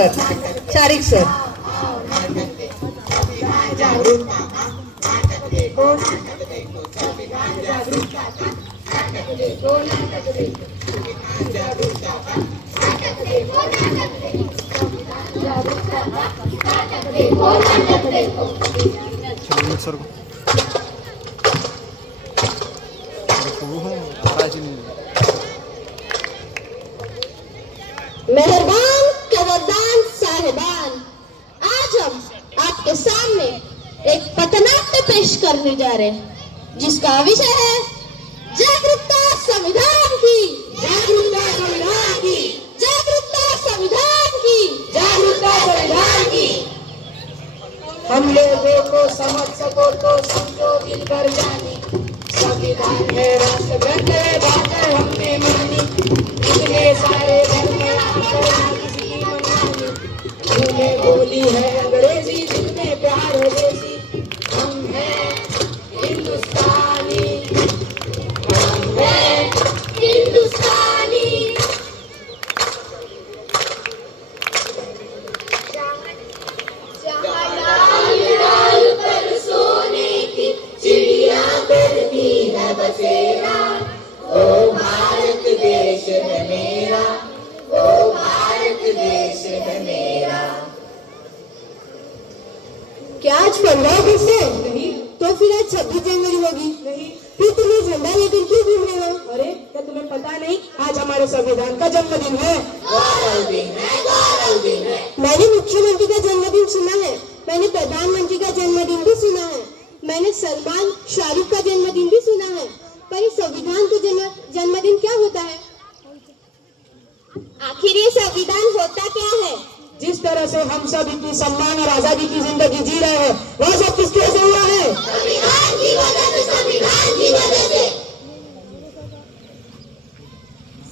चारिक sir. Sir मेहरबान कदरदान साहिबान, आज हम आपके सामने एक पथनाट्य पेश करने जा रहे हैं जिसका विषय है जागरूकता संविधान की, जागरूकता संविधान की, जागरूकता संविधान की, जागरूकता संविधान की। हम लोगों को समझ सको तो समझो मिलकर जानी, संविधान है राष्ट्र ग्रंथ है, बातें हमने मानी, इतने सारे धर्म आकर किसी की मनमानी, मुंह में बोली है अंग्रेजी, दिल में प्यार है देसी, हम हैं हिंदुस्तानी, हम हैं हिंदुस्तानी। चिड़िया करती है बसेरा, ओ भारत देश है मेरा, ओ भारत देश है मेरा। क्या आज 15 अगस्त है? नहीं। तो फिर आज 26 जनवरी होगी? नहीं। फिर तुम्हें झंडा लेकर क्यों घूम रहे हो? अरे क्या तुम्हें पता नहीं, आज हमारे संविधान का जन्मदिन है। गौरव दिन है, गौरव दिन है। मैंने मुख्यमंत्री का जन्मदिन सुना है, मैंने प्रधानमंत्री का जन्मदिन भी सुना है, मैंने सलमान शाहरुख का जन्मदिन भी सुना है, पर इस संविधान का जन्मदिन क्या होता है? आखिर ये संविधान होता क्या है? जिस तरह से हम सब इतनी सम्मान और आजादी की जिंदगी जी रहे हैं, वह सब किसकी वजह से हुआ है? संविधान की वजह से, संविधान की वजह से।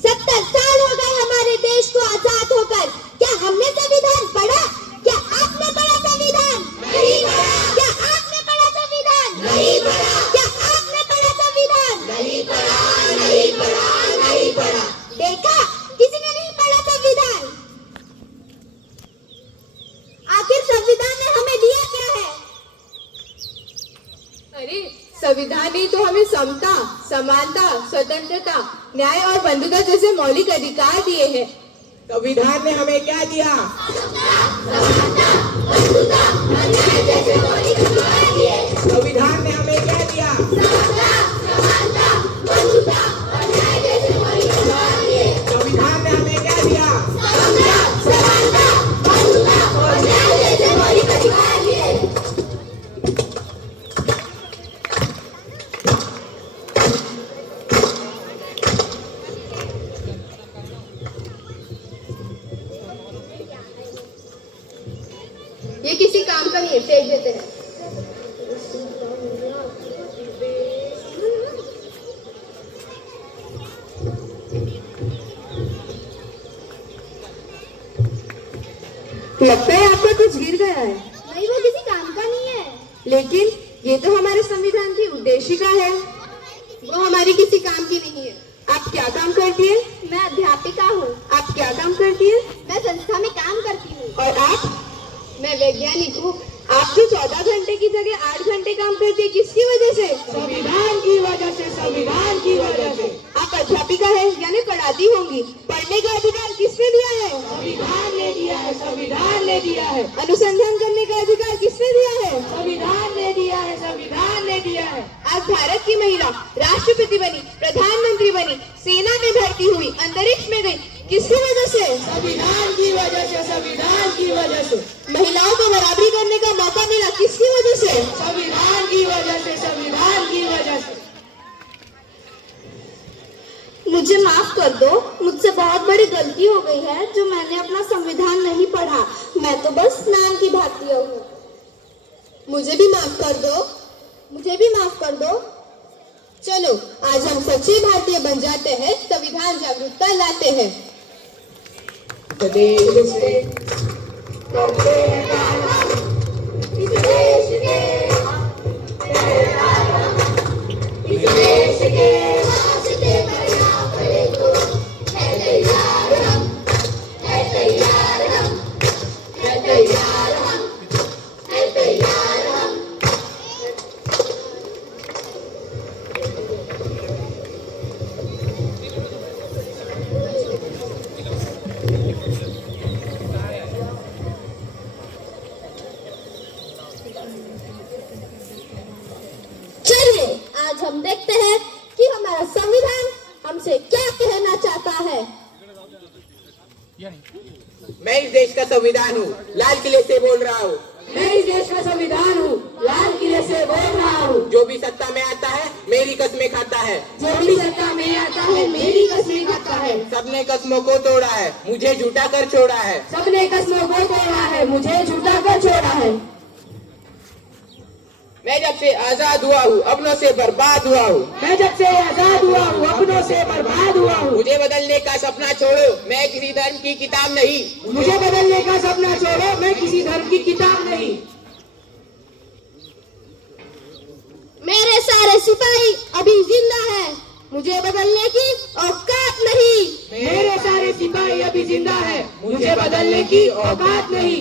70 साल हो गए हमारे देश को आजाद होकर, क्या हमने संविधान पढ़ा? क्या आपने पढ़ा संविधान? नहीं पढ़ा। क्या आपने पढ़ा संविधान? नहीं पढ़ा। क्या आपने पढ़ा संविधान? नहीं पढ़ा, नहीं पढ़ा, नहीं पढ़ा। देखा, किसी ने नहीं पढ़ा संविधान। आखिर संविधान ने हमें दिया क्या है? अरे संविधान ने तो हमें समता, समानता, स्वतंत्रता, न्याय और बंधुता जैसे मौलिक अधिकार दिए हैं। संविधान ने हमें क्या दिया? संविधान ने हमें क्या दिया? संविधान ने हमें क्या दिया? ये किसी काम का नहीं है, फेंक देते हैं। लगता है आपका कुछ गिर गया है। नहीं, वो किसी काम का नहीं है। लेकिन ये तो हमारे संविधान की उद्देशिका है, वो हमारी किसी काम की नहीं है। आप क्या काम करती है? मैं अध्यापिका हूँ। आप क्या काम करती है? मैं संस्था में काम करती हूँ। और आप? मैं वैज्ञानिक हूँ। आप जो 14 घंटे की जगह 8 घंटे काम करती है, किसकी वजह से? संविधान की वजह से, संविधान की वजह से। आप अध्यापिका है यानी पढ़ाती होंगी, पढ़ने का अधिकार किसने दिया है? संविधान ने दिया है, संविधान ने दिया है। अनुसंधान करने का अधिकार किसने दिया है? संविधान ने दिया है, संविधान ने दिया है। आज भारत की महिला राष्ट्रपति बनी, प्रधानमंत्री बनी, सेना में भर्ती हुई, अंतरिक्ष में गई, किसकी वजह से? संविधान की वजह से, संविधान की वजह से। महिलाओं को बराबरी करने का मौका मिला, किसकी वजह से? संविधान की वजह से, संविधान की वजह से। मुझे माफ कर दो, मुझसे बहुत बड़ी गलती हो गई है जो मैंने अपना संविधान नहीं पढ़ा। मैं तो बस नाम की भारतीय हूँ। मुझे भी माफ कर दो, मुझे भी माफ कर दो। चलो आज हम सच्चे भारतीय बन जाते हैं, संविधान जागरूकता लाते हैं। देश से करते हैं काम, इस देश के, इस देश के वास्ते मरना पड़े तो है तैयार हम, है तैयार हम। हम देखते हैं कि हमारा संविधान हमसे क्या कहना चाहता है। मैं इस देश का संविधान हूँ, लाल किले से बोल रहा हूँ। मैं इस देश का संविधान हूँ, लाल किले से बोल रहा हूँ। जो भी सत्ता में आता है मेरी कस्में खाता है। जो भी सत्ता में आता है मेरी कस्में खाता है। सबने कस्मों को तोड़ा है, मुझे झूठा कर छोड़ा है। सबने कस्मों को तोड़ा है, मुझे झूठा कर छोड़ा है। मैं जब से आजाद हुआ हूँ अपनों से बर्बाद हुआ हूँ। मैं जब से आजाद हुआ हूँ अपनों से बर्बाद हुआ हूँ। मुझे बदलने का सपना छोड़ो, मैं किसी धर्म की किताब नहीं। मुझे बदलने का सपना छोड़ो, मैं किसी धर्म की किताब नहीं। मेरे सारे सिपाही अभी जिंदा है, मुझे बदलने की औकात नहीं। मेरे सारे सिपाही अभी जिंदा है, मुझे बदलने की औकात नहीं।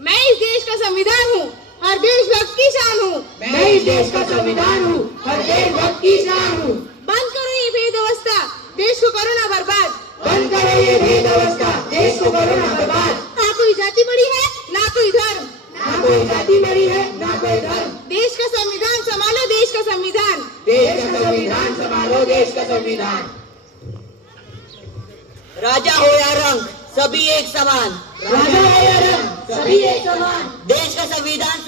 मैं इस देश का संविधान हूँ, हर देशभक्त की शान हूँ। मैं इस देश का संविधान हूँ, हर देशभक्त की शान हूँ। बंद करो ये भेदवस्था, देश को करो ना बर्बाद। बंद करो ये भेदवस्था, देश को करो ना बर्बाद। ना कोई जाति बड़ी है ना कोई धर्म, ना कोई जाति बड़ी है ना कोई धर्म। देश का संविधान संभालो, देश का संविधान। देश का संविधान संभालो, देश का संविधान। राजा हो या रंग सभी एक समान, राजा हो या रंग सभी एक समान। देश का संविधान